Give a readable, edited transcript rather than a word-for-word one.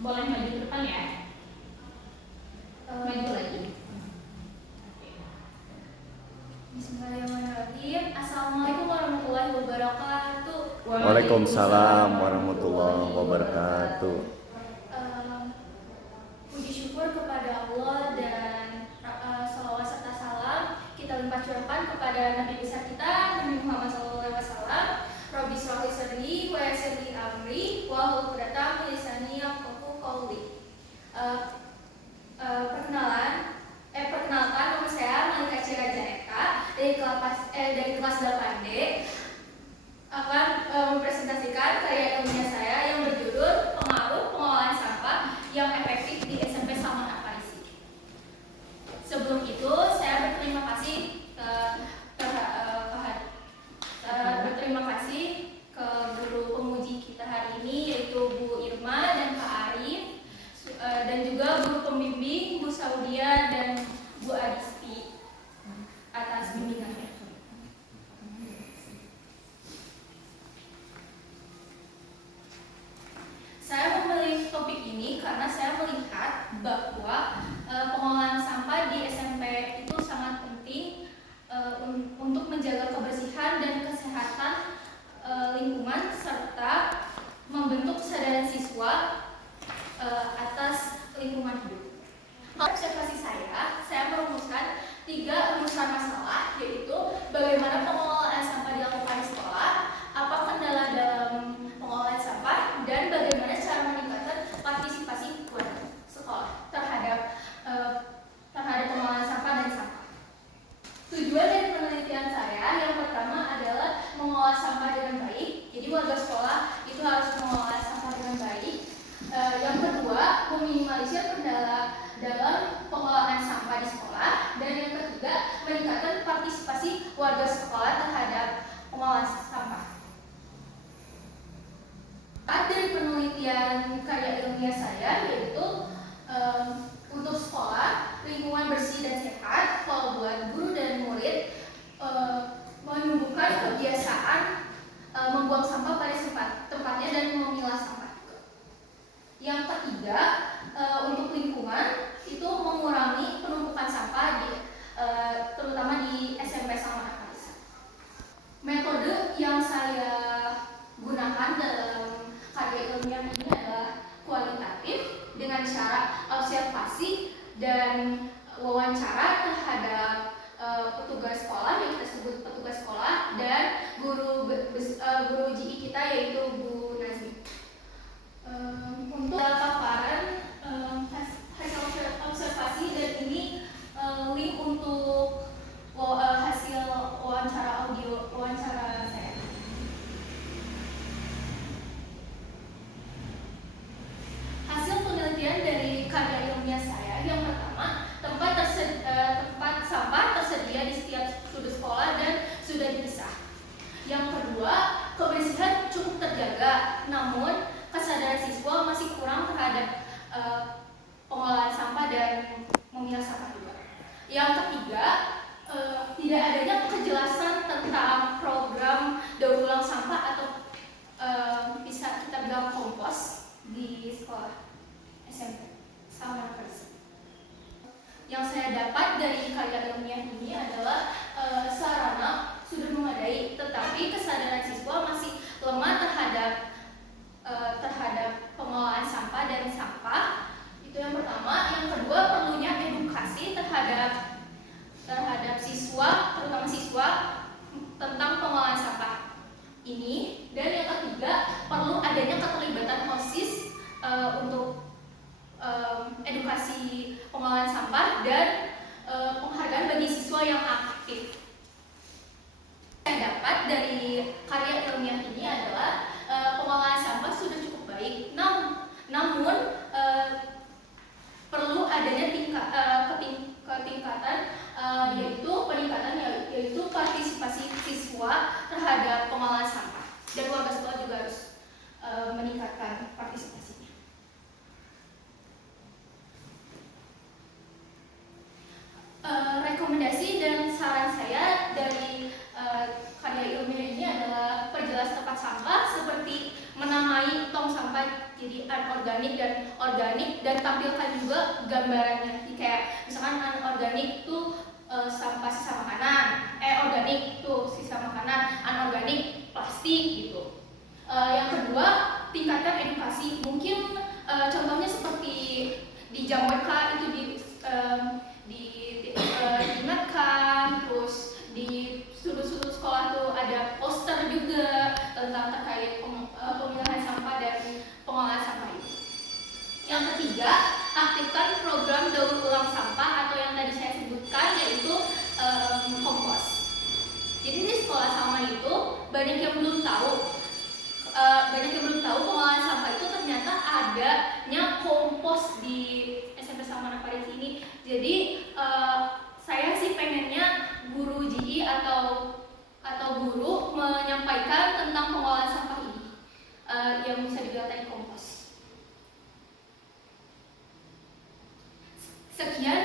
Boleh maju ke depan ya. Maju lagi. Bismillahirrahmanirrahim. Assalamualaikum warahmatullahi wabarakatuh. Waalaikumsalam warahmatullahi wabarakatuh. Puji syukur kepada Allah dan salawat serta salam kita limpah curahkan kepada Nabi besar kita Nabi Muhammad SAW. Rabbi shrah li sadri wa yassir li amri wahlul 'uqdatam min lisani yafqahu qawli. Perkenalkan nama saya Malika Ciraja Eka dari kelas 8D akan mempresentasikan karya ilmiah saya yang berjudul Pengaruh Pengolahan Sampah yang Efektif di SMP Salman Al-Farisi. Sebelum itu saya berterima kasih ke guru pemuji kita hari ini yaitu Bu Irma dan Pak Arif, dan juga guru pembimbing Bu Saudia dan Bu Adisti atas bimbingannya. Saya memilih topik ini karena saya melihat bahwa pengolahan sampah di SMP itu sangat penting untuk menjaga kebersihan dan kesehatan lingkungan serta membentuk kesadaran siswa atas lingkungan hidup. Observasi saya merumuskan 3 rumusan masalah, yaitu bagaimana pengelolaan sampah dilakukan di sekolah, apa kendala dalam pengolahan sampah, dan bagaimana cara meningkatkan partisipasi warga sekolah terhadap pengolahan sampah dan sampah. Tujuan dari penelitian saya yang pertama adalah mengolah sampah dengan baik. Jadi warga sekolah itu harus mengolah sampah dengan baik. Yang kedua, meminimalisir kendala dalam pengolahan sampah di sekolah. Dan yang ketiga, meningkatkan partisipasi warga sekolah terhadap pengolahan sampah. Dari penelitian karya ilmiah saya yaitu untuk sekolah, lingkungan bersih dan sehat. Kalau buat guru dan murid, menumbuhkan kebiasaan membuang sampah pada tempatnya dan memilah sampah. Yang ketiga, untuk lingkungan itu mengurangi penumpukan sampah terutama di SMP Salman Al-Farisi. Metode yang saya gunakan dalam karya ilmiah ini adalah kualitatif dengan cara observasi dan wawancara terhadap petugas sekolah yang kita sebut petugas sekolah dan guru GI kita yaitu Bu Nazmi. Untuk paparan hasil observasi dan ini link untuk hasil wawancara saya. Hasil penelitian dari karya ilmiah saya yang pertama, tempat sampah tersedia di setiap sudut sekolah dan sudah dipisah. Yang kedua, kebersihan cukup terjaga dan organik, dan tampilkan juga gambarannya. Jadi kayak misalkan anorganik itu sampah sisa makanan, organik itu sisa makanan, anorganik plastik gitu. Yang kedua, tingkatkan edukasi. Mungkin contohnya seperti di Jamweka itu diingatkan, terus di sudut-sudut sekolah tuh ada poster juga tentang terkait pemilahan sampah dan pengolahan sampah itu. Yang ketiga, aktifkan program daur ulang sampah atau yang tadi saya sebutkan, yaitu kompos. Jadi di sekolah sama itu banyak yang belum tahu pengolahan sampah itu ternyata adanya kompos di SMP Samana Faris ini. Jadi saya sih pengennya guru GI atau guru menyampaikan tentang pengolahan sampah ini yang bisa dibilang tadi kompos. Sekian